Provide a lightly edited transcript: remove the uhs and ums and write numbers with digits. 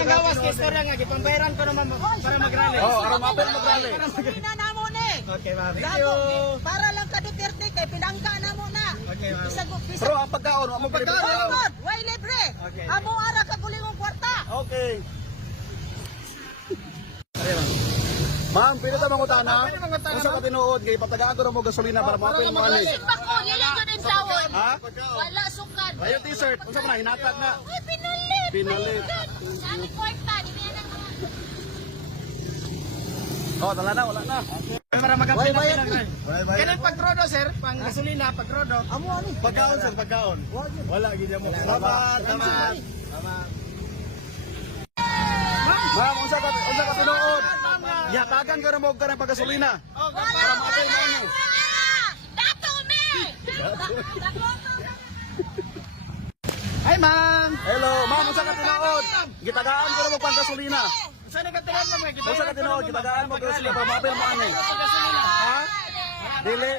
Ang gawas kay istorya nga gipambayaran ko naman para mag-rally. Oh, aron mapil mag-rally. Gasolina na mo ni. Okay, ma'am. Thank Gago, you. para lang ka Duterte kay pinangka na mo na. Okay, ma'am. Bisag Pero ang pagkaon, amo pagkaon. God, way libre. Okay. Amo ara ka kulingong kwarta. Okay. Ma'am, pwede ta mangutana? Pwede mangutana, Unsa ka tinuod kay patagaan ko na mo gasolina para mapil mo ani? Isip ako, dili ko din sawon. Ha? Wala sukat. Ayo t-shirt, unsa man hinatag na? Uy, pinulit. Pinulit. Saan kwarta? Di ba yan ang Oh, wala na. Para mag-update Bayad lang. Ganun pag-rodo, sir. Pang gasolina, pag-rodo. Amo ani. Pagkaon, sir. Pagkaon. Wala, gid mo. Salamat. Ma'am, unsa ka tinuod? Yatagan ka na mo ka ng paggasolina. Para mapil mo ani. Dato me! Hi, ma'am. Hello, ma'am, unsa ka tinuod? Gitagaan ko na mo pang gasolina. Saan nagkatagan mo? Unsa ka tinuod? Gitagaan mo gasolina para mapil mo ani. Ha? Dili.